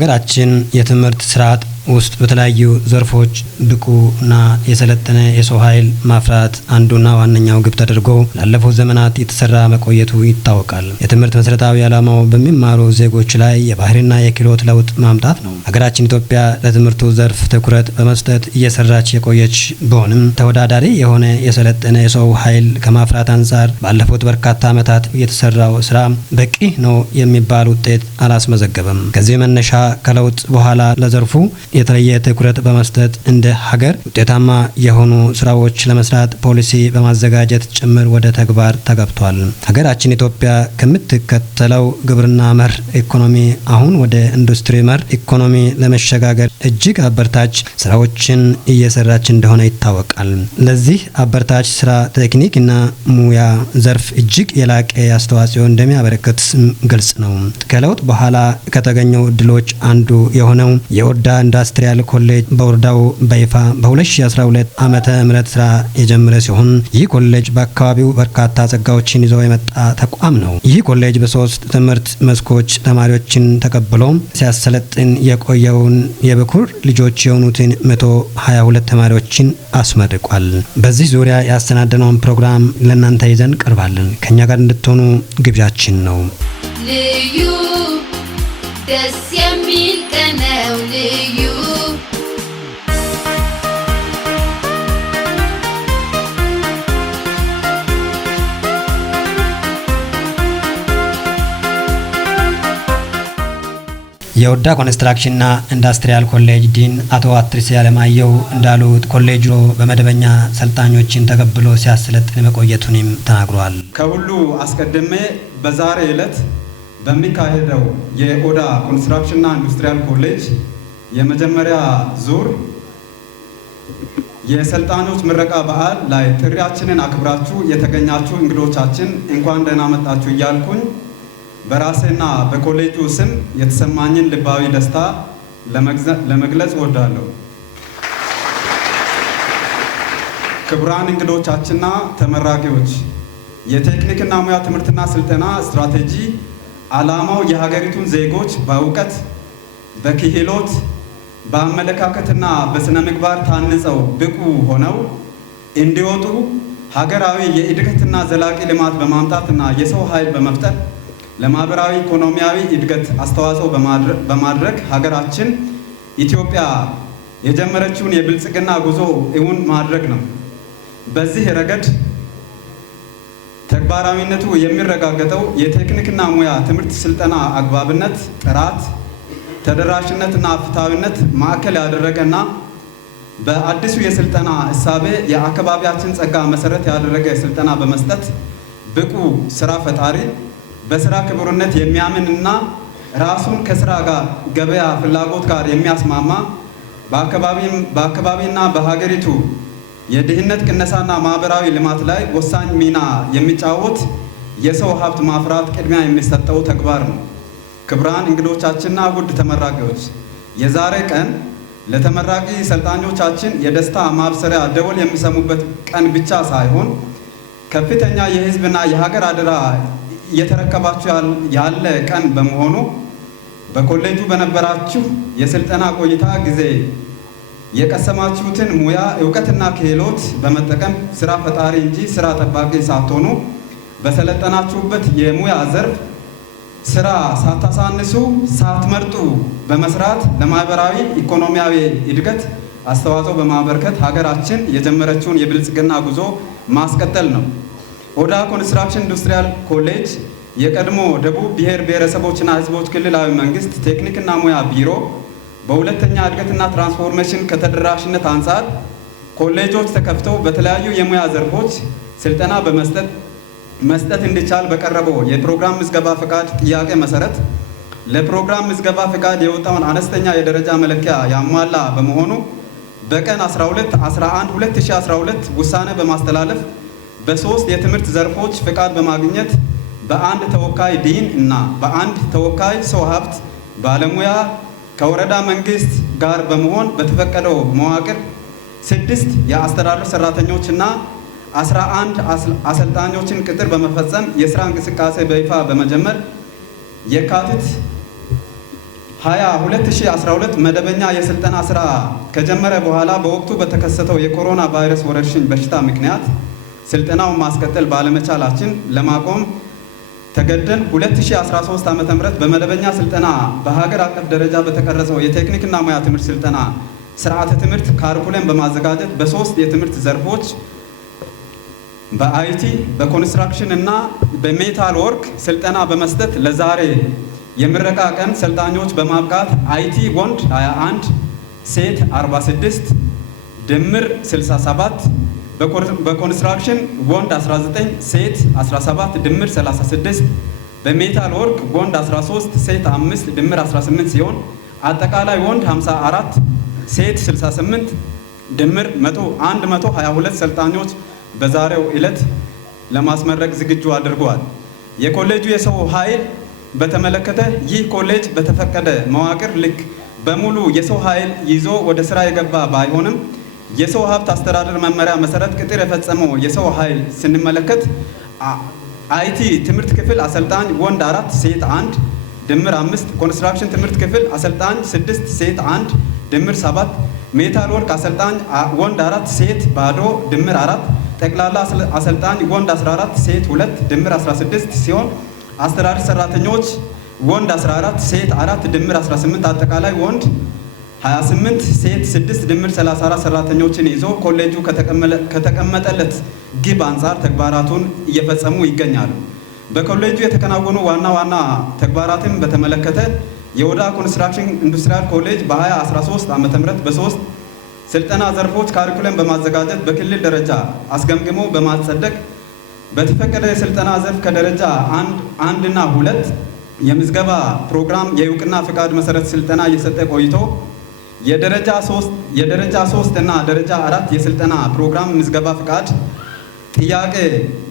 በሀገራችን የትምህርት ስርዓት ውስጥ በተለያዩ ዘርፎች ብቁና የሰለጠነ የሰው ኃይል ማፍራት አንዱና ዋነኛው ግብ ተደርጎ ላለፉት ዘመናት የተሰራ መቆየቱ ይታወቃል። የትምህርት መሰረታዊ ዓላማው በሚማሩ ዜጎች ላይ የባህሪና የክህሎት ለውጥ ማምጣት ነው። ሀገራችን ኢትዮጵያ ለትምህርቱ ዘርፍ ትኩረት በመስጠት እየሰራች የቆየች ቢሆንም ተወዳዳሪ የሆነ የሰለጠነ የሰው ኃይል ከማፍራት አንጻር ባለፉት በርካታ ዓመታት የተሰራው ስራ በቂ ነው የሚባል ውጤት አላስመዘገበም። ከዚህ መነሻ ከለውጥ በኋላ ለዘርፉ የተለየ ትኩረት በመስጠት እንደ ሀገር ውጤታማ የሆኑ ስራዎች ለመስራት ፖሊሲ በማዘጋጀት ጭምር ወደ ተግባር ተገብቷል። ሀገራችን ኢትዮጵያ ከምትከተለው ግብርና መር ኢኮኖሚ አሁን ወደ ኢንዱስትሪ መር ኢኮኖሚ ለመሸጋገር እጅግ አበርታች ስራዎችን እየሰራች እንደሆነ ይታወቃል። ለዚህ አበርታች ስራ ቴክኒክና ሙያ ዘርፍ እጅግ የላቀ አስተዋጽኦ እንደሚያበረክት ግልጽ ነው። ከለውጥ በኋላ ከተገኘው እድሎች አንዱ የሆነው የኦዳ ኢንዱስትሪያል ኮሌጅ በወረዳው በይፋ በ2012 ዓመተ ምህረት ስራ የጀመረ ሲሆን ይህ ኮሌጅ በአካባቢው በርካታ ጸጋዎችን ይዞ የመጣ ተቋም ነው። ይህ ኮሌጅ በሶስት ትምህርት መስኮች ተማሪዎችን ተቀብሎ ሲያሰለጥን የቆየውን የበኩር ልጆች የሆኑትን 122 ተማሪዎችን አስመርቋል። በዚህ ዙሪያ ያሰናደነውን ፕሮግራም ለእናንተ ይዘን ቀርባለን። ከኛ ጋር እንድትሆኑ ግብዣችን ነው። ልዩ ደስ የሚል ቀን ነው ልዩ የኦዳ ኮንስትራክሽንና ኢንዱስትሪያል ኮሌጅ ዲን አቶ አትሪስ ያለማየሁ እንዳሉት ኮሌጁ በመደበኛ ሰልጣኞችን ተቀብሎ ሲያሰለጥን መቆየቱንም ተናግሯል። ከሁሉ አስቀድሜ በዛሬ ዕለት በሚካሄደው የኦዳ ኮንስትራክሽንና ኢንዱስትሪያል ኮሌጅ የመጀመሪያ ዙር የሰልጣኞች ምረቃ በዓል ላይ ጥሪያችንን አክብራችሁ የተገኛችሁ እንግዶቻችን እንኳን ደህና መጣችሁ እያልኩኝ በራሴና በኮሌጁ ስም የተሰማኝን ልባዊ ደስታ ለመግለጽ እወዳለሁ። ክቡራን እንግዶቻችንና ተመራቂዎች፣ የቴክኒክና ሙያ ትምህርትና ስልጠና ስትራቴጂ ዓላማው የሀገሪቱን ዜጎች በእውቀት፣ በክህሎት፣ በአመለካከትና በስነ ምግባር ታንጸው ብቁ ሆነው እንዲወጡ ሀገራዊ የእድገትና ዘላቂ ልማት በማምጣትና የሰው ኃይል በመፍጠር ለማህበራዊ ኢኮኖሚያዊ እድገት አስተዋጽኦ በማድረግ ሀገራችን ኢትዮጵያ የጀመረችውን የብልጽግና ጉዞ እውን ማድረግ ነው። በዚህ ረገድ ተግባራዊነቱ የሚረጋገጠው የቴክኒክና ሙያ ትምህርት ስልጠና አግባብነት፣ ጥራት፣ ተደራሽነትና ፍትሃዊነት ማዕከል ያደረገና በአዲሱ የስልጠና እሳቤ የአካባቢያችን ጸጋ መሰረት ያደረገ ስልጠና በመስጠት ብቁ ስራ ፈጣሪ፣ በስራ ክቡርነት የሚያምንና ራሱን ከስራ ጋር ገበያ ፍላጎት ጋር የሚያስማማ በአካባቢና በሀገሪቱ የድህነት ቅነሳና ማህበራዊ ልማት ላይ ወሳኝ ሚና የሚጫወት የሰው ሀብት ማፍራት ቅድሚያ የሚሰጠው ተግባር ነው። ክቡራን እንግዶቻችንና ውድ ተመራቂዎች፣ የዛሬ ቀን ለተመራቂ ሰልጣኞቻችን የደስታ ማብሰሪያ ደወል የሚሰሙበት ቀን ብቻ ሳይሆን ከፍተኛ የህዝብና የሀገር አደራ እየተረከባችሁ ያለ ቀን በመሆኑ በኮሌጁ በነበራችሁ የስልጠና ቆይታ ጊዜ የቀሰማችሁትን ሙያ እውቀትና ክህሎት በመጠቀም ስራ ፈጣሪ እንጂ ስራ ጠባቂ ሳትሆኑ በሰለጠናችሁበት የሙያ ዘርፍ ስራ ሳታሳንሱ ሳትመርጡ በመስራት ለማህበራዊ ኢኮኖሚያዊ እድገት አስተዋጽኦ በማበርከት ሀገራችን የጀመረችውን የብልጽግና ጉዞ ማስቀጠል ነው። ኦዳ ኮንስትራክሽን ኢንዱስትሪያል ኮሌጅ የቀድሞ ደቡብ ብሔር ብሔረሰቦችና ህዝቦች ክልላዊ መንግስት ቴክኒክና ሙያ ቢሮ በሁለተኛ እድገትና ትራንስፎርሜሽን ከተደራሽነት አንጻር ኮሌጆች ተከፍተው በተለያዩ የሙያ ዘርፎች ስልጠና መስጠት እንዲቻል በቀረበው የፕሮግራም ምዝገባ ፈቃድ ጥያቄ መሰረት ለፕሮግራም ምዝገባ ፈቃድ የወጣውን አነስተኛ የደረጃ መለኪያ ያሟላ በመሆኑ በቀን 12/11/2012 ውሳኔ በማስተላለፍ በሶስት የትምህርት ዘርፎች ፈቃድ በማግኘት በአንድ ተወካይ ዲን እና በአንድ ተወካይ ሰው ሀብት ባለሙያ ከወረዳ መንግስት ጋር በመሆን በተፈቀደው መዋቅር 6 የአስተዳደር ሰራተኞችና 11 አሰልጣኞችን ቅጥር በመፈጸም የስራ እንቅስቃሴ በይፋ በመጀመር የካቲት 2012 መደበኛ የስልጠና ስራ ከጀመረ በኋላ በወቅቱ በተከሰተው የኮሮና ቫይረስ ወረርሽኝ በሽታ ምክንያት ስልጠናውን ማስቀጠል ባለመቻላችን ለማቆም ተገደን 2013 ዓ.ም በመደበኛ ስልጠና በሀገር አቀፍ ደረጃ በተቀረጸው የቴክኒክና ሙያ ትምህርት ስልጠና ስርዓተ ትምህርት ካሪኩለም በማዘጋጀት በሶስት የትምህርት ዘርፎች በአይቲ፣ በኮንስትራክሽን እና በሜታል ወርክ ስልጠና በመስጠት ለዛሬ የምረቃ ቀን ሰልጣኞች በማብቃት አይቲ ወንድ 21 ሴት 46 ድምር 67 በኮንስትራክሽን ወንድ 19 ሴት 17 ድምር 36 በሜታል ወርክ ወንድ 13 ሴት 5 ድምር 18 ሲሆን አጠቃላይ ወንድ 54 ሴት 68 ድምር 122 ሰልጣኞች በዛሬው ዕለት ለማስመረቅ ዝግጁ አድርገዋል። የኮሌጁ የሰው ኃይል በተመለከተ ይህ ኮሌጅ በተፈቀደ መዋቅር ልክ በሙሉ የሰው ኃይል ይዞ ወደ ስራ የገባ ባይሆንም የሰው ሀብት አስተዳደር መመሪያ መሰረት ቅጥር የፈጸመው የሰው ኃይል ስንመለከት አይቲ ትምህርት ክፍል አሰልጣኝ ወንድ 4 ሴት 1 ድምር 5 ኮንስትራክሽን ትምህርት ክፍል አሰልጣኝ 6 ሴት 1 ድምር 7 ሜታል ወርክ አሰልጣኝ ወንድ 4 ሴት ባዶ ድምር 4 ጠቅላላ አሰልጣኝ ወንድ 14 ሴት 2 ድምር 16 ሲሆን አስተዳደር ሰራተኞች ወንድ 14 ሴት 4 ድምር 18 አጠቃላይ ወንድ 28 ሴት 6 ድምር 34 ሰራተኞችን ይዞ ኮሌጁ ከተቀመጠለት ግብ አንጻር ተግባራቱን እየፈጸሙ ይገኛሉ። በኮሌጁ የተከናወኑ ዋና ዋና ተግባራትን በተመለከተ የኦዳ ኮንስትራክሽን ኢንዱስትሪያል ኮሌጅ በ2013 ዓ.ም በሶስት ስልጠና ዘርፎች ካሪኩለም በማዘጋጀት በክልል ደረጃ አስገምግሞ በማጸደቅ በተፈቀደ የስልጠና ዘርፍ ከደረጃ 1 እና 2 የምዝገባ ፕሮግራም የእውቅና ፍቃድ መሰረት ስልጠና እየሰጠ ቆይቶ የደረጃ 3 እና ደረጃ 4 የስልጠና ፕሮግራም ምዝገባ ፍቃድ ጥያቄ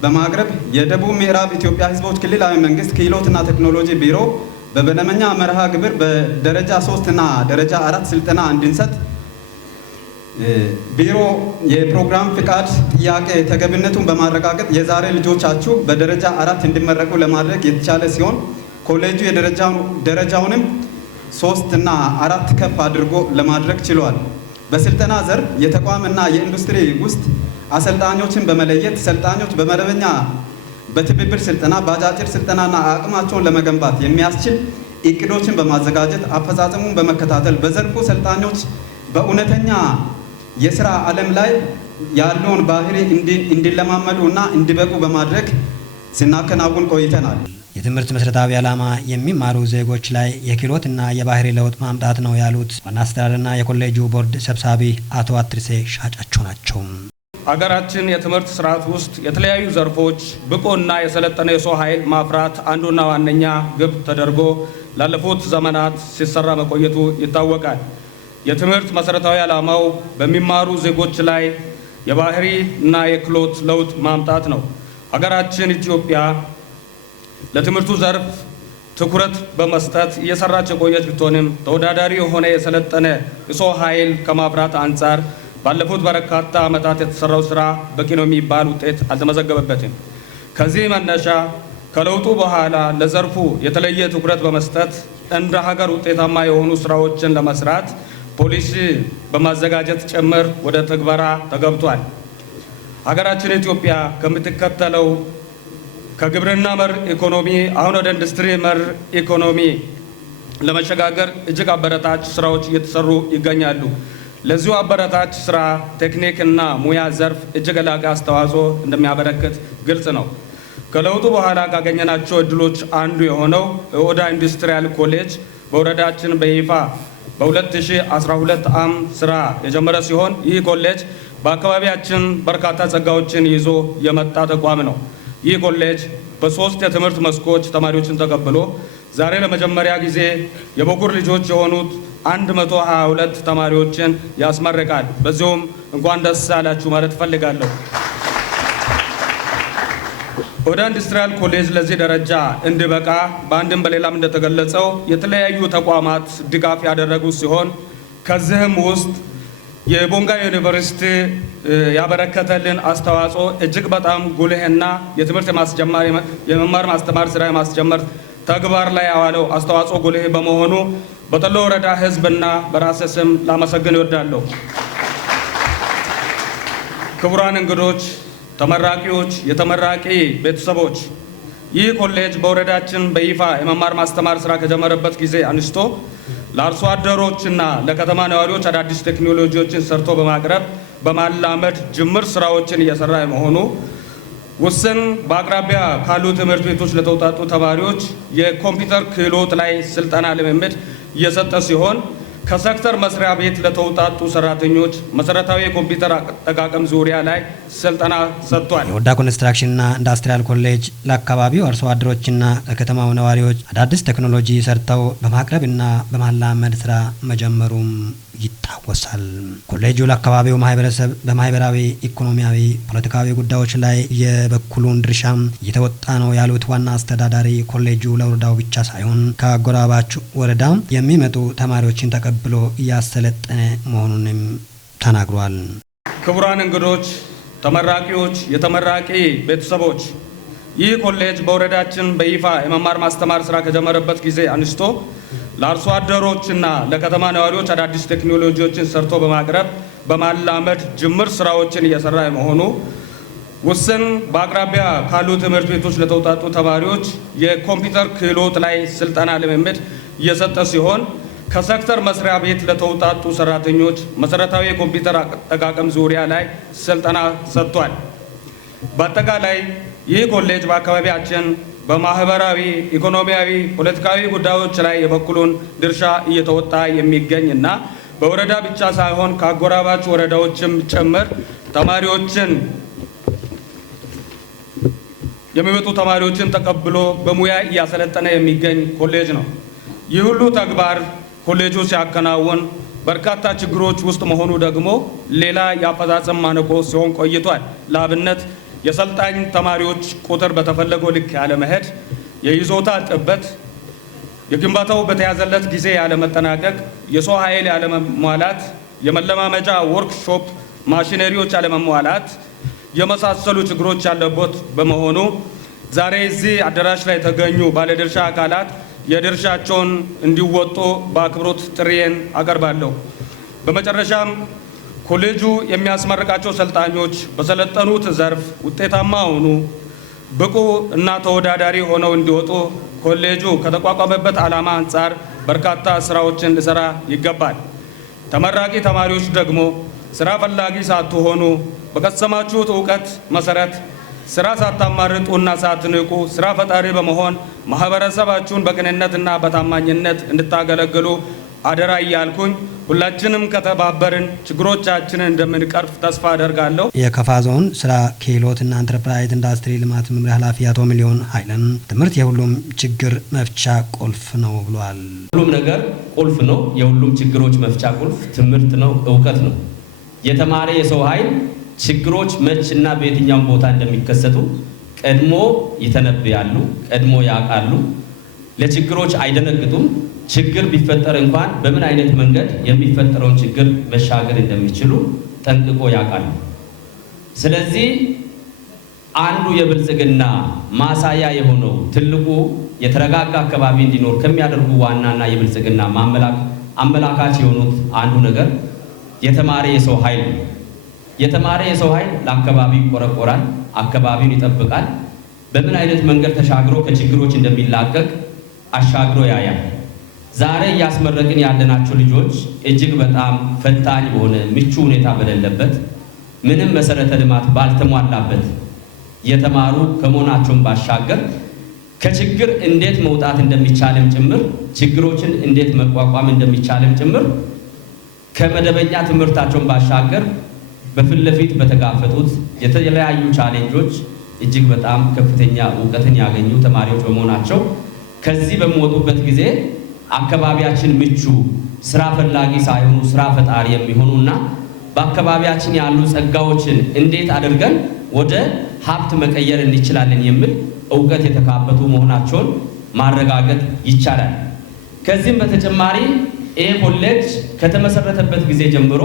በማቅረብ የደቡብ ምዕራብ ኢትዮጵያ ሕዝቦች ክልላዊ መንግስት ክህሎትና ቴክኖሎጂ ቢሮ በመደበኛ መርሃ ግብር በደረጃ 3 እና ደረጃ 4 ስልጠና እንድንሰጥ ቢሮ የፕሮግራም ፍቃድ ጥያቄ ተገቢነቱን በማረጋገጥ የዛሬ ልጆቻችሁ በደረጃ 4 እንዲመረቁ ለማድረግ የተቻለ ሲሆን ኮሌጁ ደረጃውንም 3 እና 4 ከፍ አድርጎ ለማድረግ ችሏል። በስልጠና ዘርፍ የተቋምና የኢንዱስትሪ ውስጥ አሰልጣኞችን በመለየት ሰልጣኞች በመደበኛ በትብብር ስልጠና በአጫጭር ስልጠናና አቅማቸውን ለመገንባት የሚያስችል እቅዶችን በማዘጋጀት አፈጻጸሙን በመከታተል በዘርፉ ሰልጣኞች በእውነተኛ የስራ ዓለም ላይ ያለውን ባህሪ እንዲለማመዱ እና እንዲበቁ በማድረግ ስናከናውን ቆይተናል። የትምህርት መሰረታዊ ዓላማ የሚማሩ ዜጎች ላይ የክህሎትና የባህሪ ለውጥ ማምጣት ነው ያሉት ዋና አስተዳደርና የኮሌጁ ቦርድ ሰብሳቢ አቶ አትርሴ ሻጫቸው ናቸው። አገራችን የትምህርት ስርዓት ውስጥ የተለያዩ ዘርፎች ብቁና የሰለጠነ የሰው ኃይል ማፍራት አንዱና ዋነኛ ግብ ተደርጎ ላለፉት ዘመናት ሲሰራ መቆየቱ ይታወቃል። የትምህርት መሰረታዊ ዓላማው በሚማሩ ዜጎች ላይ የባህሪ እና የክህሎት ለውጥ ማምጣት ነው። ሀገራችን ኢትዮጵያ ለትምህርቱ ዘርፍ ትኩረት በመስጠት እየሰራች የቆየች ብትሆንም ተወዳዳሪ የሆነ የሰለጠነ የሰው ኃይል ከማፍራት አንጻር ባለፉት በርካታ ዓመታት የተሰራው ስራ በቂ ነው የሚባል ውጤት አልተመዘገበበትም። ከዚህ መነሻ ከለውጡ በኋላ ለዘርፉ የተለየ ትኩረት በመስጠት እንደ ሀገር ውጤታማ የሆኑ ስራዎችን ለመስራት ፖሊሲ በማዘጋጀት ጭምር ወደ ትግበራ ተገብቷል። ሀገራችን ኢትዮጵያ ከምትከተለው ከግብርና መር ኢኮኖሚ አሁን ወደ ኢንዱስትሪ መር ኢኮኖሚ ለመሸጋገር እጅግ አበረታች ስራዎች እየተሰሩ ይገኛሉ። ለዚሁ አበረታች ስራ ቴክኒክና ሙያ ዘርፍ እጅግ የላቀ አስተዋጽኦ እንደሚያበረክት ግልጽ ነው። ከለውጡ በኋላ ካገኘናቸው እድሎች አንዱ የሆነው የኦዳ ኢንዱስትሪያል ኮሌጅ በወረዳችን በይፋ በ2012 ዓ.ም ስራ የጀመረ ሲሆን ይህ ኮሌጅ በአካባቢያችን በርካታ ጸጋዎችን ይዞ የመጣ ተቋም ነው። ይህ ኮሌጅ በ3 የትምህርት መስኮች ተማሪዎችን ተቀብሎ ዛሬ ለመጀመሪያ ጊዜ የበኩር ልጆች የሆኑት 122 ተማሪዎችን ያስመርቃል። በዚሁም እንኳን ደስ አላችሁ ማለት እፈልጋለሁ። ኦዳ ኢንዱስትሪያል ኮሌጅ ለዚህ ደረጃ እንዲበቃ በአንድም በሌላም እንደተገለጸው የተለያዩ ተቋማት ድጋፍ ያደረጉ ሲሆን ከዚህም ውስጥ የቦንጋ ዩኒቨርሲቲ ያበረከተልን አስተዋጽኦ እጅግ በጣም ጉልህና የትምህርት የመማር ማስተማር ስራ የማስጀመር ተግባር ላይ ያዋለው አስተዋጽኦ ጉልህ በመሆኑ በጠሎ ወረዳ ህዝብና በራሴ ስም ላመሰግን እወዳለሁ። ክቡራን እንግዶች፣ ተመራቂዎች፣ የተመራቂ ቤተሰቦች፣ ይህ ኮሌጅ በወረዳችን በይፋ የመማር ማስተማር ስራ ከጀመረበት ጊዜ አንስቶ ለአርሶ አደሮችና ለከተማ ነዋሪዎች አዳዲስ ቴክኖሎጂዎችን ሰርቶ በማቅረብ በማላመድ ጅምር ስራዎችን እየሰራ መሆኑ ውስን በአቅራቢያ ካሉ ትምህርት ቤቶች ለተውጣጡ ተማሪዎች የኮምፒውተር ክህሎት ላይ ስልጠና ልምምድ እየሰጠ ሲሆን ከሴክተር መስሪያ ቤት ለተውጣጡ ሰራተኞች መሰረታዊ የኮምፒውተር አጠቃቀም ዙሪያ ላይ ስልጠና ሰጥቷል። የወዳ ኮንስትራክሽንና ኢንዱስትሪያል ኮሌጅ ለአካባቢው አርሶ አደሮችና ለከተማው ነዋሪዎች አዳዲስ ቴክኖሎጂ ሰርተው በማቅረብና በማላመድ ስራ መጀመሩም ይታወሳል። ኮሌጁ ለአካባቢው ማህበረሰብ በማህበራዊ፣ ኢኮኖሚያዊ፣ ፖለቲካዊ ጉዳዮች ላይ የበኩሉን ድርሻም እየተወጣ ነው ያሉት ዋና አስተዳዳሪ ኮሌጁ ለወረዳው ብቻ ሳይሆን ከአጎራባች ወረዳ የሚመጡ ተማሪዎችን ተቀብሎ እያሰለጠነ መሆኑንም ተናግሯል። ክቡራን እንግዶች፣ ተመራቂዎች፣ የተመራቂ ቤተሰቦች፣ ይህ ኮሌጅ በወረዳችን በይፋ የመማር ማስተማር ስራ ከጀመረበት ጊዜ አንስቶ ለአርሶ አደሮችና ለከተማ ነዋሪዎች አዳዲስ ቴክኖሎጂዎችን ሰርቶ በማቅረብ በማላመድ ጅምር ስራዎችን እየሰራ መሆኑ ውስን በአቅራቢያ ካሉ ትምህርት ቤቶች ለተውጣጡ ተማሪዎች የኮምፒውተር ክህሎት ላይ ስልጠና ልምምድ እየሰጠ ሲሆን ከሴክተር መስሪያ ቤት ለተውጣጡ ሰራተኞች መሰረታዊ የኮምፒውተር አጠቃቀም ዙሪያ ላይ ስልጠና ሰጥቷል። በአጠቃላይ ይህ ኮሌጅ በአካባቢያችን በማህበራዊ፣ ኢኮኖሚያዊ፣ ፖለቲካዊ ጉዳዮች ላይ የበኩሉን ድርሻ እየተወጣ የሚገኝ እና በወረዳ ብቻ ሳይሆን ከአጎራባች ወረዳዎችም ጭምር የሚመጡ ተማሪዎችን ተቀብሎ በሙያ እያሰለጠነ የሚገኝ ኮሌጅ ነው። ይህ ሁሉ ተግባር ኮሌጁ ሲያከናውን በርካታ ችግሮች ውስጥ መሆኑ ደግሞ ሌላ የአፈጻጸም ማነቆ ሲሆን ቆይቷል። ለአብነት የሰልጣኝ ተማሪዎች ቁጥር በተፈለገው ልክ ያለመሄድ፣ የይዞታ ጥበት፣ የግንባታው በተያዘለት ጊዜ ያለመጠናቀቅ፣ የሰው ኃይል ያለመሟላት፣ የመለማመጃ ወርክሾፕ ማሽነሪዎች ያለመሟላት የመሳሰሉ ችግሮች ያለበት በመሆኑ ዛሬ እዚህ አዳራሽ ላይ የተገኙ ባለድርሻ አካላት የድርሻቸውን እንዲወጡ በአክብሮት ጥሪዬን አቀርባለሁ። በመጨረሻም ኮሌጁ የሚያስመርቃቸው ሰልጣኞች በሰለጠኑት ዘርፍ ውጤታማ ሆኑ ብቁ እና ተወዳዳሪ ሆነው እንዲወጡ ኮሌጁ ከተቋቋመበት ዓላማ አንጻር በርካታ ስራዎችን ሊሰራ ይገባል። ተመራቂ ተማሪዎች ደግሞ ስራ ፈላጊ ሳትሆኑ በቀሰማችሁት እውቀት መሰረት ስራ ሳታማርጡና ሳትንቁ ስራ ፈጣሪ በመሆን ማህበረሰባችሁን በቅንነትና በታማኝነት እንድታገለግሉ አደራ እያልኩኝ ሁላችንም ከተባበርን ችግሮቻችንን እንደምንቀርፍ ተስፋ አደርጋለሁ። የከፋ ዞን ስራ ክህሎትና ኢንተርፕራይዝ ኢንዱስትሪ ልማት መምሪያ ኃላፊ አቶ ሚሊዮን ኃይለን ትምህርት የሁሉም ችግር መፍቻ ቁልፍ ነው ብሏል። ሁሉም ነገር ቁልፍ ነው። የሁሉም ችግሮች መፍቻ ቁልፍ ትምህርት ነው፣ እውቀት ነው። የተማረ የሰው ኃይል ችግሮች መችና በየትኛውም ቦታ እንደሚከሰቱ ቀድሞ ይተነብያሉ፣ ቀድሞ ያውቃሉ። ለችግሮች አይደነግጡም። ችግር ቢፈጠር እንኳን በምን አይነት መንገድ የሚፈጠረውን ችግር መሻገር እንደሚችሉ ጠንቅቆ ያውቃሉ። ስለዚህ አንዱ የብልጽግና ማሳያ የሆነው ትልቁ የተረጋጋ አካባቢ እንዲኖር ከሚያደርጉ ዋናና የብልጽግና አመላካች የሆኑት አንዱ ነገር የተማረ የሰው ኃይል ነው። የተማረ የሰው ኃይል ለአካባቢው ይቆረቆራል፣ አካባቢውን ይጠብቃል። በምን አይነት መንገድ ተሻግሮ ከችግሮች እንደሚላቀቅ አሻግሮ ያያል። ዛሬ እያስመረቅን ያለናቸው ልጆች እጅግ በጣም ፈታኝ በሆነ ምቹ ሁኔታ በሌለበት ምንም መሰረተ ልማት ባልተሟላበት የተማሩ ከመሆናቸውን ባሻገር ከችግር እንዴት መውጣት እንደሚቻልም ጭምር ችግሮችን እንዴት መቋቋም እንደሚቻልም ጭምር ከመደበኛ ትምህርታቸውን ባሻገር በፊት ለፊት በተጋፈጡት የተለያዩ ቻሌንጆች እጅግ በጣም ከፍተኛ እውቀትን ያገኙ ተማሪዎች በመሆናቸው ከዚህ በሚወጡበት ጊዜ አካባቢያችን ምቹ ስራ ፈላጊ ሳይሆኑ ስራ ፈጣሪ የሚሆኑና በአካባቢያችን ያሉ ጸጋዎችን እንዴት አድርገን ወደ ሀብት መቀየር እንችላለን የሚል እውቀት የተካበቱ መሆናቸውን ማረጋገጥ ይቻላል። ከዚህም በተጨማሪ ይህ ኮሌጅ ከተመሰረተበት ጊዜ ጀምሮ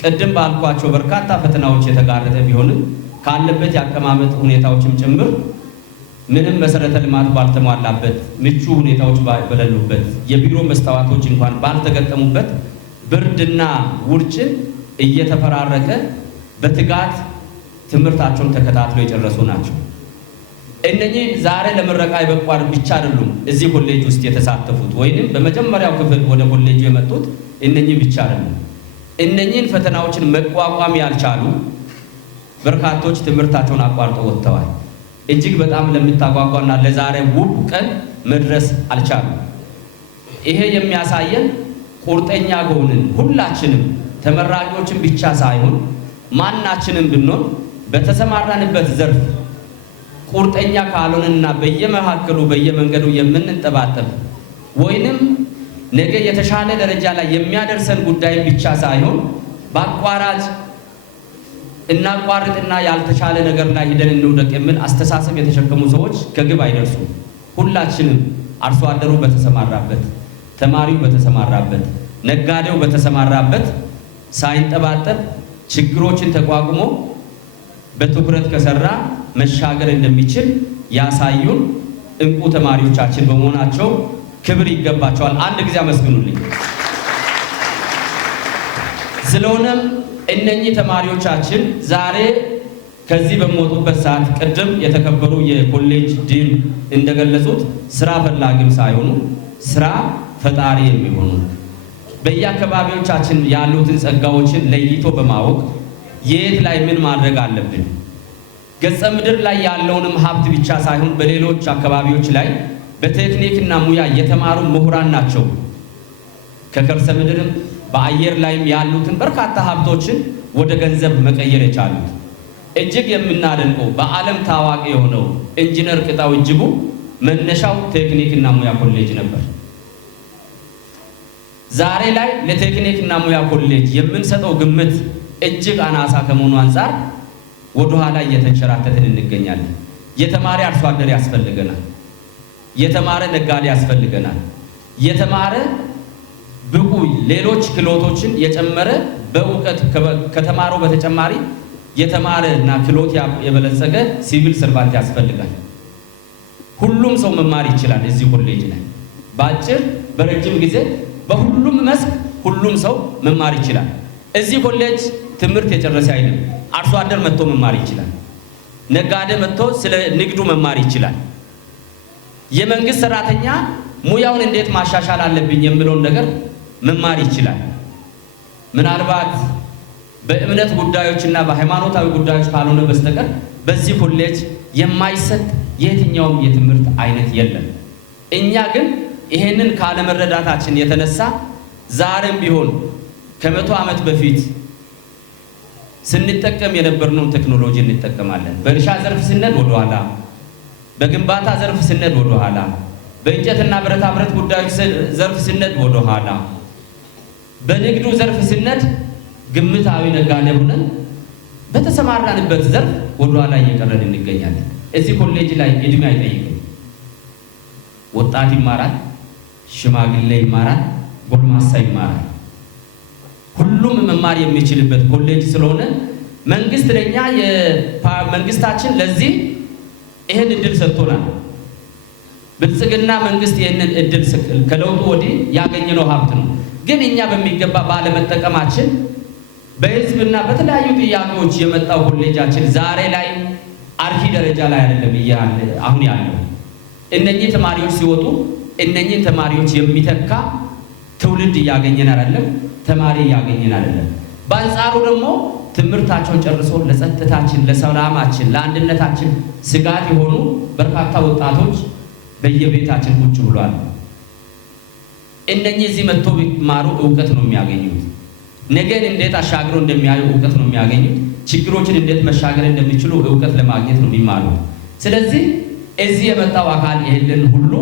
ቅድም ባልኳቸው በርካታ ፈተናዎች የተጋረጠ ቢሆንም ካለበት የአቀማመጥ ሁኔታዎችም ጭምር ምንም መሰረተ ልማት ባልተሟላበት፣ ምቹ ሁኔታዎች በሌሉበት፣ የቢሮ መስታወቶች እንኳን ባልተገጠሙበት ብርድና ውርጭን እየተፈራረቀ በትጋት ትምህርታቸውን ተከታትለው የጨረሱ ናቸው። እነኚህ ዛሬ ለምረቃ የበቋር ብቻ አይደሉም እዚህ ኮሌጅ ውስጥ የተሳተፉት ወይንም በመጀመሪያው ክፍል ወደ ኮሌጁ የመጡት እነኚህ ብቻ አይደሉም። እነኚህን ፈተናዎችን መቋቋም ያልቻሉ በርካቶች ትምህርታቸውን አቋርጠው ወጥተዋል። እጅግ በጣም ለምታጓጓና ለዛሬ ውብ ቀን መድረስ አልቻሉም። ይሄ የሚያሳየን ቁርጠኛ ከሆንን ሁላችንም ተመራቂዎችን ብቻ ሳይሆን ማናችንም ብንሆን በተሰማራንበት ዘርፍ ቁርጠኛ ካልሆንና በየመሃከሉ በየመንገዱ የምንንጠባጠብ ወይንም ነገ የተሻለ ደረጃ ላይ የሚያደርሰን ጉዳይ ብቻ ሳይሆን በአቋራጭ እናቋርጥና ያልተሻለ ነገር ላይ ሄደን እንውደቅ የሚል አስተሳሰብ የተሸከሙ ሰዎች ከግብ አይደርሱም። ሁላችንም አርሶ አደሩ በተሰማራበት፣ ተማሪው በተሰማራበት፣ ነጋዴው በተሰማራበት ሳይንጠባጠብ ችግሮችን ተቋቁሞ በትኩረት ከሰራ መሻገር እንደሚችል ያሳዩን እንቁ ተማሪዎቻችን በመሆናቸው ክብር ይገባቸዋል። አንድ ጊዜ አመስግኑልኝ። ስለሆነም እነኚህ ተማሪዎቻችን ዛሬ ከዚህ በሚወጡበት ሰዓት ቅድም የተከበሩ የኮሌጅ ዲን እንደገለጹት ስራ ፈላጊም ሳይሆኑ ስራ ፈጣሪ የሚሆኑ በየአካባቢዎቻችን ያሉትን ጸጋዎችን ለይቶ በማወቅ የት ላይ ምን ማድረግ አለብን፣ ገጸ ምድር ላይ ያለውንም ሀብት ብቻ ሳይሆን በሌሎች አካባቢዎች ላይ በቴክኒክና ሙያ የተማሩ ምሁራን ናቸው። ከከርሰ ምድርም በአየር ላይም ያሉትን በርካታ ሀብቶችን ወደ ገንዘብ መቀየር የቻሉት እጅግ የምናደንቀው በዓለም ታዋቂ የሆነው ኢንጂነር ቅጣው እጅጉ መነሻው ቴክኒክና ሙያ ኮሌጅ ነበር። ዛሬ ላይ ለቴክኒክና ሙያ ኮሌጅ የምንሰጠው ግምት እጅግ አናሳ ከመሆኑ አንፃር ወደ ኋላ እየተንሸራተትን እንገኛለን። የተማረ አርሶ አደር ያስፈልገናል። የተማረ ነጋዴ ያስፈልገናል። የተማረ ብቁ ሌሎች ክህሎቶችን የጨመረ በእውቀት ከተማረው በተጨማሪ የተማረና ክህሎት የበለጸገ ሲቪል ሰርቫንት ያስፈልጋል። ሁሉም ሰው መማር ይችላል። እዚህ ኮሌጅ ላይ በአጭር በረጅም ጊዜ በሁሉም መስክ ሁሉም ሰው መማር ይችላል። እዚህ ኮሌጅ ትምህርት የጨረሰ አይደለም። አርሶ አደር መጥቶ መማር ይችላል። ነጋዴ መጥቶ ስለ ንግዱ መማር ይችላል። የመንግስት ሰራተኛ ሙያውን እንዴት ማሻሻል አለብኝ የሚለውን ነገር መማር ይችላል። ምናልባት በእምነት ጉዳዮችና በሃይማኖታዊ ጉዳዮች ካልሆነ በስተቀር በዚህ ኮሌጅ የማይሰጥ የትኛውም የትምህርት አይነት የለም። እኛ ግን ይሄንን ካለመረዳታችን የተነሳ ዛሬም ቢሆን ከ100 ዓመት በፊት ስንጠቀም የነበርነውን ቴክኖሎጂ እንጠቀማለን። በእርሻ ዘርፍ ስንሄድ ወደ ኋላ፣ በግንባታ ዘርፍ ስንሄድ ወደ ኋላ፣ በእንጨትና ብረታ ብረት ጉዳዮች ዘርፍ ስንሄድ ወደ ኋላ፣ በንግዱ ዘርፍ ስንሄድ ግምታዊ ነጋዴ ሆነን በተሰማራንበት ዘርፍ ወደ ኋላ እየቀረን እንገኛለን። እዚህ ኮሌጅ ላይ እድሜ አይጠይቅም። ወጣት ይማራል፣ ሽማግሌ ይማራል፣ ጎልማሳ ይማራል። ሁሉም መማር የሚችልበት ኮሌጅ ስለሆነ መንግስት ለኛ መንግስታችን ለዚህ ይሄን እድል ሰጥቶናል። ብልጽግና መንግስት ይሄንን እድል ከለውጡ ወዲህ ያገኘነው ሀብት ነው። ግን እኛ በሚገባ ባለመጠቀማችን በህዝብና በተለያዩ ጥያቄዎች የመጣው ኮሌጃችን ዛሬ ላይ አርኪ ደረጃ ላይ አይደለም አሁን ያለው። እነኚህ ተማሪዎች ሲወጡ እነኚህ ተማሪዎች የሚተካ ትውልድ እያገኘን አይደለም፣ ተማሪ እያገኘን አይደለም። በአንጻሩ ደግሞ ትምህርታቸውን ጨርሶ ለጸጥታችን፣ ለሰላማችን፣ ለአንድነታችን ስጋት የሆኑ በርካታ ወጣቶች በየቤታችን ቁጭ ብሏል። እነኚህ እዚህ መጥቶ ቢማሩ እውቀት ነው የሚያገኙት። ነገን እንዴት አሻግረው እንደሚያዩ እውቀት ነው የሚያገኙት። ችግሮችን እንዴት መሻገር እንደሚችሉ እውቀት ለማግኘት ነው የሚማሩት። ስለዚህ እዚህ የመጣው አካል ይሄንን ሁሉ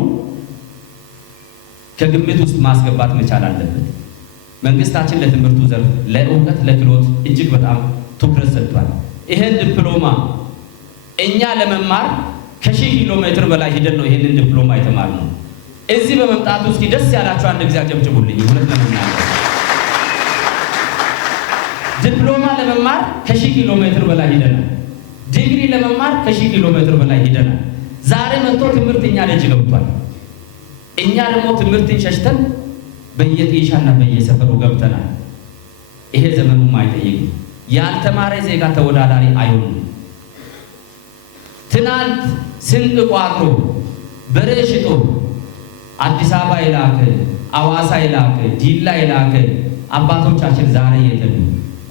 ከግምት ውስጥ ማስገባት መቻል አለበት። መንግስታችን ለትምህርቱ ዘርፍ ለእውቀት ለክህሎት እጅግ በጣም ትኩረት ሰጥቷል። ይሄን ዲፕሎማ እኛ ለመማር ከ1000 ኪሎ ሜትር በላይ ሄደን ነው ይሄንን ዲፕሎማ የተማርነው። እዚህ በመምጣቱ እስኪ ደስ ያላችሁ አንድ ጊዜ አጨብጭቡልኝ። እውነት ለመናገር ዲፕሎማ ለመማር ከ1000 ኪሎ ሜትር በላይ ሄደናል። ዲግሪ ለመማር ከ1000 ኪሎ ሜትር በላይ ሄደናል። ዛሬ መጥቶ ትምህርት እኛ ደጅ ገብቷል። እኛ ደግሞ ትምህርትን ሸሽተን በየጤሻና በየሰፈሩ ገብተናል። ይሄ ዘመኑም አይጠይቅም። ያልተማረ ዜጋ ተወዳዳሪ አይሆንም። ትናንት ስንቅ ቋጥሮ በሬ ሽጦ አዲስ አበባ የላከ አዋሳ የላከ ዲላ የላከ አባቶቻችን ዛሬ የለም።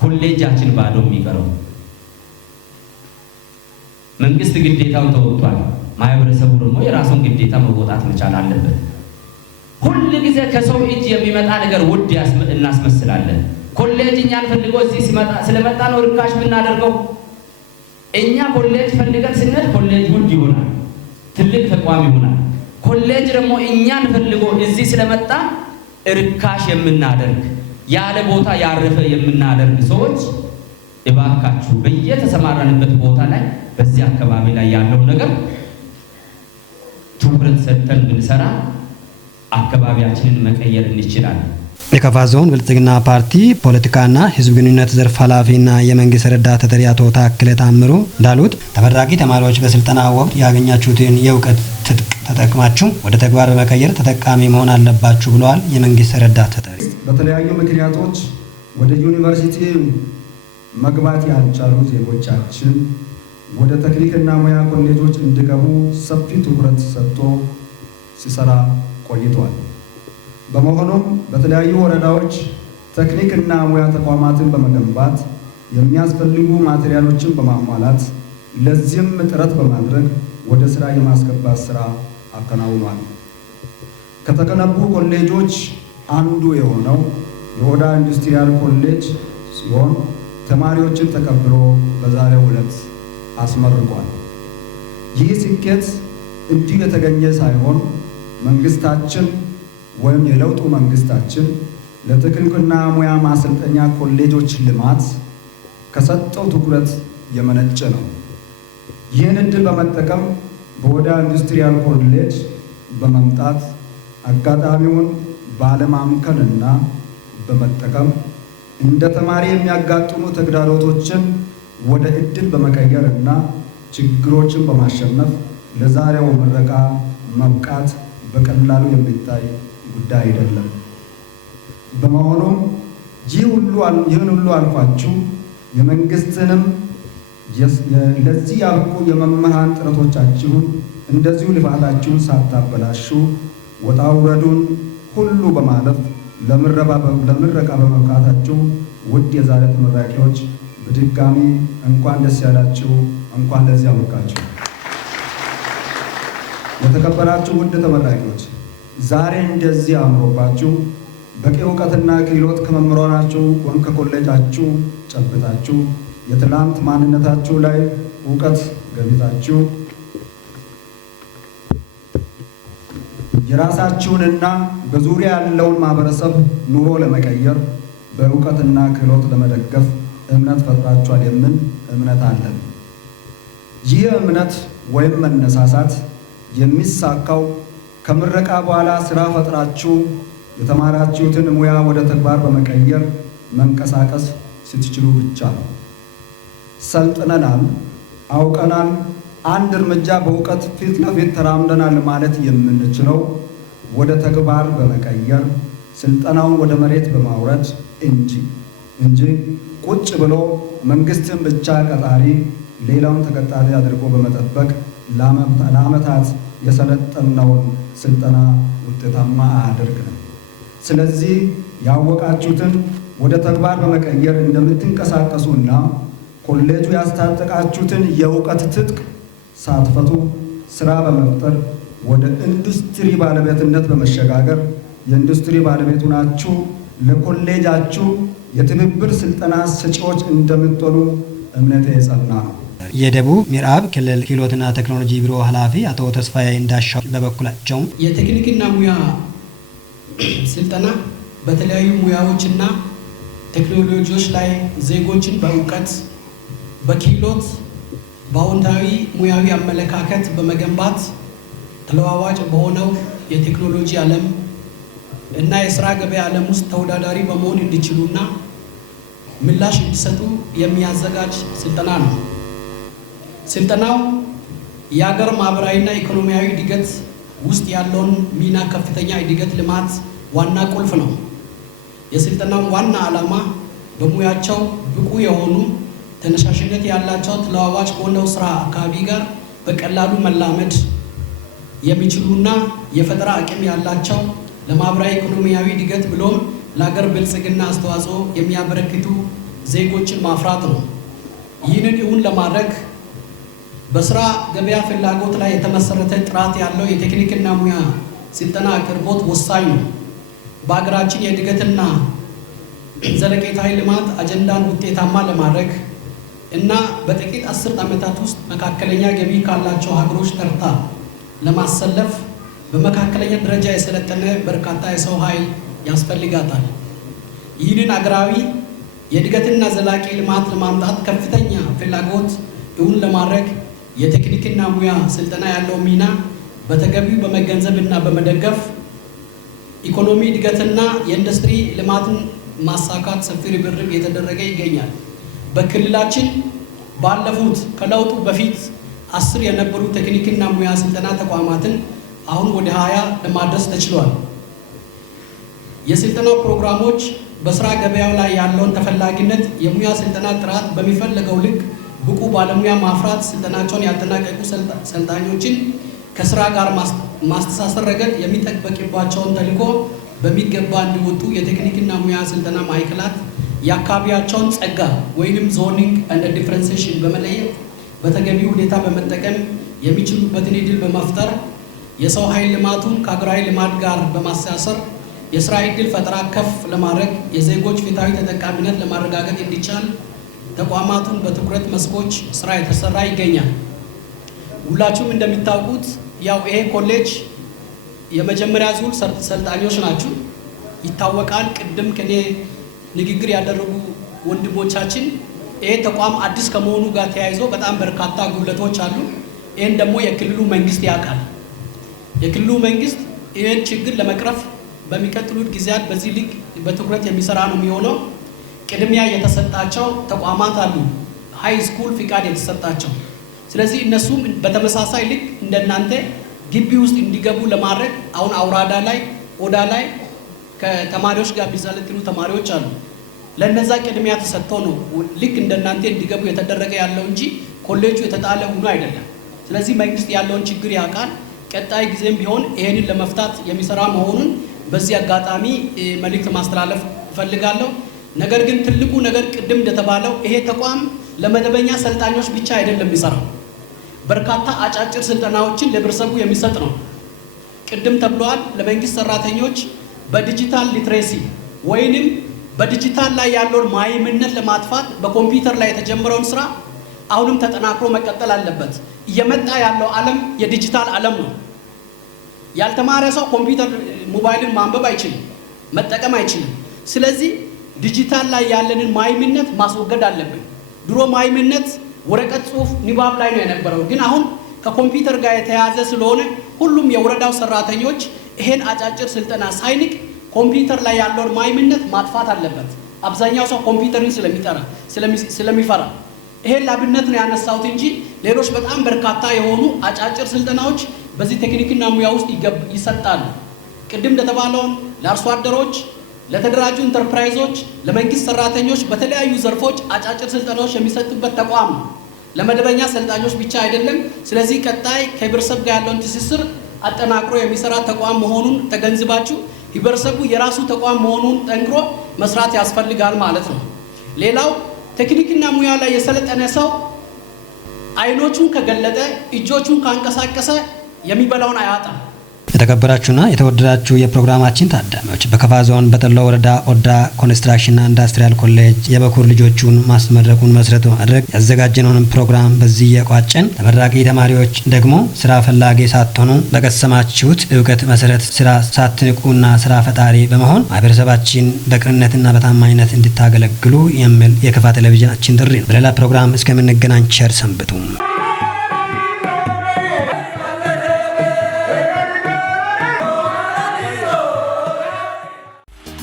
ኮሌጃችን ባዶ የሚቀረው መንግስት ግዴታው ተወጥቷል። ማህበረሰቡ ደግሞ የራሱን ግዴታ መወጣት መቻል አለበት። ሁል ጊዜ ከሰው እጅ የሚመጣ ነገር ውድ እናስመስላለን። ኮሌጅ እኛን ፈልጎ እዚህ ስለመጣ ነው ርካሽ ብናደርገው። እኛ ኮሌጅ ፈልገን ስንል ኮሌጅ ውድ ይሆናል፣ ትልቅ ተቋም ይሆናል። ኮሌጅ ደግሞ እኛን ፈልጎ እዚህ ስለመጣ ርካሽ የምናደርግ ያለ ቦታ ያረፈ የምናደርግ ሰዎች እባካችሁ በየተሰማራንበት ቦታ ላይ በዚህ አካባቢ ላይ ያለው ነገር ትኩረት ሰጥተን ብንሰራ አካባቢያችንን መቀየር እንችላለን። የከፋ ዞን ብልጽግና ፓርቲ ፖለቲካና ሕዝብ ግንኙነት ዘርፍ ኃላፊና የመንግስት ረዳት ተጠሪ አቶ ታክለ ታምሩ እንዳሉት ተመራቂ ተማሪዎች በስልጠና ወቅት ያገኛችሁትን የእውቀት ትጥቅ ተጠቅማችሁ ወደ ተግባር በመቀየር ተጠቃሚ መሆን አለባችሁ ብለዋል። የመንግስት ረዳት ተጠሪ በተለያዩ ምክንያቶች ወደ ዩኒቨርሲቲ መግባት ያልቻሉ ዜጎቻችን ወደ ቴክኒክና ሙያ ኮሌጆች እንዲገቡ ሰፊ ትኩረት ሰጥቶ ሲሰራ ቆይቷል። በመሆኑም በተለያዩ ወረዳዎች ቴክኒክና ሙያ ተቋማትን በመገንባት የሚያስፈልጉ ማቴሪያሎችን በማሟላት ለዚህም ጥረት በማድረግ ወደ ስራ የማስገባት ስራ አከናውኗል። ከተገነቡ ኮሌጆች አንዱ የሆነው የኦዳ ኢንዱስትሪያል ኮሌጅ ሲሆን ተማሪዎችን ተቀብሎ በዛሬው ዕለት አስመርቋል። ይህ ስኬት እንዲሁ የተገኘ ሳይሆን መንግስታችን ወይም የለውጡ መንግስታችን ለቴክኒክና ሙያ ማሰልጠኛ ኮሌጆች ልማት ከሰጠው ትኩረት የመነጨ ነው። ይህን ዕድል በመጠቀም በኦዳ ኢንዱስትሪያል ኮሌጅ በመምጣት አጋጣሚውን ባለማምከንና በመጠቀም እንደ ተማሪ የሚያጋጥሙ ተግዳሮቶችን ወደ ዕድል በመቀየርና ችግሮችን በማሸነፍ ለዛሬው ምረቃ መብቃት በቀላሉ የሚታይ ጉዳይ አይደለም። በመሆኑም ይህን ሁሉ አልፋችሁ የመንግስትንም ለዚህ ያበቁ የመምህራን ጥረቶቻችሁን እንደዚሁ ልፋታችሁን ሳታበላሹ ወጣ ውረዱን ሁሉ በማለፍ ለምረቃ በመብቃታችሁ ውድ የዛሬ ተመራቂዎች በድጋሚ እንኳን ደስ ያላችሁ፣ እንኳን ለዚህ አበቃችሁ። የተከበራችሁ ውድ ተመራቂዎች ዛሬ እንደዚህ አምሮባችሁ በቂ እውቀትና ክህሎት ከመምህራናችሁ ወይም ከኮሌጃችሁ ጨብጣችሁ የትላንት ማንነታችሁ ላይ እውቀት ገቢታችሁ የራሳችሁንና በዙሪያ ያለውን ማህበረሰብ ኑሮ ለመቀየር በእውቀትና ክህሎት ለመደገፍ እምነት ፈጥራችኋል የሚል እምነት አለን። ይህ እምነት ወይም መነሳሳት የሚሳካው ከምረቃ በኋላ ስራ ፈጥራችሁ የተማራችሁትን ሙያ ወደ ተግባር በመቀየር መንቀሳቀስ ስትችሉ ብቻ ነው። ሰልጥነናል፣ አውቀናል፣ አንድ እርምጃ በእውቀት ፊት ለፊት ተራምደናል ማለት የምንችለው ወደ ተግባር በመቀየር ስልጠናውን ወደ መሬት በማውረድ እንጂ ቁጭ ብሎ መንግስትን ብቻ ቀጣሪ ሌላውን ተቀጣሪ አድርጎ በመጠበቅ ለዓመታት የሰለጠነውን ስልጠና ውጤታማ አያደርግም። ስለዚህ ያወቃችሁትን ወደ ተግባር በመቀየር እንደምትንቀሳቀሱና ኮሌጁ ያስታጠቃችሁትን የእውቀት ትጥቅ ሳትፈቱ ስራ በመፍጠር ወደ ኢንዱስትሪ ባለቤትነት በመሸጋገር የኢንዱስትሪ ባለቤቱ ናችሁ ለኮሌጃችሁ የትብብር ስልጠና ሰጪዎች እንደምትሆኑ እምነቴ የጸና ነው። የደቡብ ምዕራብ ክልል ክህሎትና ቴክኖሎጂ ቢሮ ኃላፊ አቶ ተስፋዬ እንዳሻው በበኩላቸው የቴክኒክና ሙያ ስልጠና በተለያዩ ሙያዎችና ቴክኖሎጂዎች ላይ ዜጎችን በእውቀት፣ በክህሎት፣ በአዎንታዊ ሙያዊ አመለካከት በመገንባት ተለዋዋጭ በሆነው የቴክኖሎጂ ዓለም እና የስራ ገበያ ዓለም ውስጥ ተወዳዳሪ በመሆን እንዲችሉና ምላሽ እንዲሰጡ የሚያዘጋጅ ስልጠና ነው። ስልጠናው የሀገር ማህበራዊና ኢኮኖሚያዊ እድገት ውስጥ ያለውን ሚና ከፍተኛ እድገት ልማት ዋና ቁልፍ ነው። የስልጠናው ዋና ዓላማ በሙያቸው ብቁ የሆኑ ተነሳሽነት ያላቸው ተለዋዋጭ ከሆነው ስራ አካባቢ ጋር በቀላሉ መላመድ የሚችሉና የፈጠራ አቅም ያላቸው ለማህበራዊ ኢኮኖሚያዊ እድገት ብሎም ለሀገር ብልጽግና አስተዋጽኦ የሚያበረክቱ ዜጎችን ማፍራት ነው። ይህንን እውን ለማድረግ በስራ ገበያ ፍላጎት ላይ የተመሰረተ ጥራት ያለው የቴክኒክና ሙያ ስልጠና አቅርቦት ወሳኝ ነው። በሀገራችን የእድገትና ዘለቄታዊ ልማት አጀንዳን ውጤታማ ለማድረግ እና በጥቂት 10 ዓመታት ውስጥ መካከለኛ ገቢ ካላቸው ሀገሮች ተርታ ለማሰለፍ በመካከለኛ ደረጃ የሰለጠነ በርካታ የሰው ኃይል ያስፈልጋታል። ይህንን አገራዊ የእድገትና ዘላቂ ልማት ለማምጣት ከፍተኛ ፍላጎት እውን ለማድረግ የቴክኒክና ሙያ ስልጠና ያለው ሚና በተገቢው በመገንዘብና በመደገፍ ኢኮኖሚ እድገትና የኢንዱስትሪ ልማትን ማሳካት ሰፊ ርብርብ የተደረገ ይገኛል። በክልላችን ባለፉት ከለውጡ በፊት 10 የነበሩ ቴክኒክና ሙያ ስልጠና ተቋማትን አሁን ወደ 20 ለማድረስ ተችሏል። የስልጠናው ፕሮግራሞች በስራ ገበያው ላይ ያለውን ተፈላጊነት፣ የሙያ ስልጠና ጥራት፣ በሚፈለገው ልክ ብቁ ባለሙያ ማፍራት፣ ስልጠናቸውን ያጠናቀቁ ሰልጣኞችን ከስራ ጋር ማስተሳሰር ረገድ የሚጠበቅባቸውን ተልዕኮ በሚገባ እንዲወጡ የቴክኒክና ሙያ ስልጠና ማዕከላት የአካባቢያቸውን ጸጋ ወይንም ዞኒንግ እንደ ዲፍረንሴሽን በመለየት በተገቢ ሁኔታ በመጠቀም የሚችሉበትን ዕድል በመፍጠር የሰው ኃይል ልማቱን ከሀገራዊ ልማት ጋር በማስተሳሰር የስራ ዕድል ፈጠራ ከፍ ለማድረግ የዜጎች ፍትሃዊ ተጠቃሚነት ለማረጋገጥ እንዲቻል ተቋማቱን በትኩረት መስኮች ስራ የተሰራ ይገኛል። ሁላችሁም እንደሚታወቁት ያው ይሄ ኮሌጅ የመጀመሪያ ዙር ሰልጣኞች ናችሁ ይታወቃል። ቅድም ከኔ ንግግር ያደረጉ ወንድሞቻችን ይሄ ተቋም አዲስ ከመሆኑ ጋር ተያይዞ በጣም በርካታ ጉድለቶች አሉ። ይሄን ደግሞ የክልሉ መንግስት ያውቃል። የክልሉ መንግስት ይሄን ችግር ለመቅረፍ በሚቀጥሉት ጊዜያት በዚህ ልክ በትኩረት የሚሰራ ነው የሚሆነው። ቅድሚያ የተሰጣቸው ተቋማት አሉ፣ ሃይ ስኩል ፍቃድ የተሰጣቸው። ስለዚህ እነሱም በተመሳሳይ ልክ እንደናንተ ግቢ ውስጥ እንዲገቡ ለማድረግ አሁን አውራዳ ላይ ኦዳ ላይ ከተማሪዎች ጋር ቢሰለጥኑ ተማሪዎች አሉ። ለነዛ ቅድሚያ ተሰጥቶ ነው ልክ እንደናንተ እንዲገቡ የተደረገ ያለው እንጂ ኮሌጁ የተጣለ ሆኖ አይደለም። ስለዚህ መንግስት ያለውን ችግር ያውቃል። ቀጣይ ጊዜም ቢሆን ይሄንን ለመፍታት የሚሰራ መሆኑን በዚህ አጋጣሚ መልእክት ማስተላለፍ እፈልጋለሁ። ነገር ግን ትልቁ ነገር ቅድም እንደተባለው ይሄ ተቋም ለመደበኛ ሰልጣኞች ብቻ አይደለም የሚሰራው፣ በርካታ አጫጭር ስልጠናዎችን ለህብረተሰቡ የሚሰጥ ነው። ቅድም ተብሏል። ለመንግስት ሰራተኞች በዲጂታል ሊትሬሲ ወይንም በዲጂታል ላይ ያለውን ማይምነት ለማጥፋት በኮምፒውተር ላይ የተጀመረውን ስራ አሁንም ተጠናክሮ መቀጠል አለበት። እየመጣ ያለው ዓለም የዲጂታል ዓለም ነው። ያልተማረ ሰው ኮምፒውተር ሞባይልን ማንበብ አይችልም፣ መጠቀም አይችልም። ስለዚህ ዲጂታል ላይ ያለንን ማይምነት ማስወገድ አለብን። ድሮ ማይምነት ወረቀት፣ ጽሁፍ፣ ንባብ ላይ ነው የነበረው። ግን አሁን ከኮምፒውተር ጋር የተያያዘ ስለሆነ ሁሉም የወረዳው ሰራተኞች ይሄን አጫጭር ስልጠና ሳይንቅ ኮምፒውተር ላይ ያለውን ማይምነት ማጥፋት አለበት። አብዛኛው ሰው ኮምፒውተርን ስለሚፈራ ይሄን ላብነት ነው ያነሳሁት እንጂ ሌሎች በጣም በርካታ የሆኑ አጫጭር ስልጠናዎች በዚህ ቴክኒክና ሙያ ውስጥ ይሰጣሉ። ቅድም እንደተባለው ለአርሶ አደሮች፣ ለተደራጁ ኢንተርፕራይዞች፣ ለመንግስት ሰራተኞች በተለያዩ ዘርፎች አጫጭር ስልጠናዎች የሚሰጡበት ተቋም ነው። ለመደበኛ ሰልጣኞች ብቻ አይደለም። ስለዚህ ቀጣይ ከህብረተሰብ ጋር ያለውን ትስስር አጠናክሮ የሚሰራ ተቋም መሆኑን ተገንዝባችሁ ህብረተሰቡ የራሱ ተቋም መሆኑን ጠንክሮ መስራት ያስፈልጋል ማለት ነው። ሌላው ቴክኒክና ሙያ ላይ የሰለጠነ ሰው አይኖቹን ከገለጠ እጆቹን ካንቀሳቀሰ የሚበላውን አያጣም። የተከበራችሁና የተወደዳችሁ የፕሮግራማችን ታዳሚዎች በከፋ ዞን በጠሎ ወረዳ ኦዳ ኮንስትራክሽንና ኢንዱስትሪያል ኮሌጅ የበኩር ልጆቹን ማስመረቁን መሰረት በማድረግ ያዘጋጀነውን ፕሮግራም በዚህ የቋጨን። ተመራቂ ተማሪዎች ደግሞ ስራ ፈላጊ ሳትሆኑ በቀሰማችሁት እውቀት መሰረት ስራ ሳትንቁና ስራ ፈጣሪ በመሆን ማህበረሰባችን በቅንነትና በታማኝነት እንድታገለግሉ የሚል የከፋ ቴሌቪዥናችን ጥሪ ነው። በሌላ ፕሮግራም እስከምንገናኝ ቸር ሰንብቱ።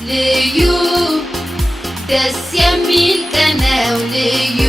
ልዩ ደስ የሚል ቀን ነው ልዩ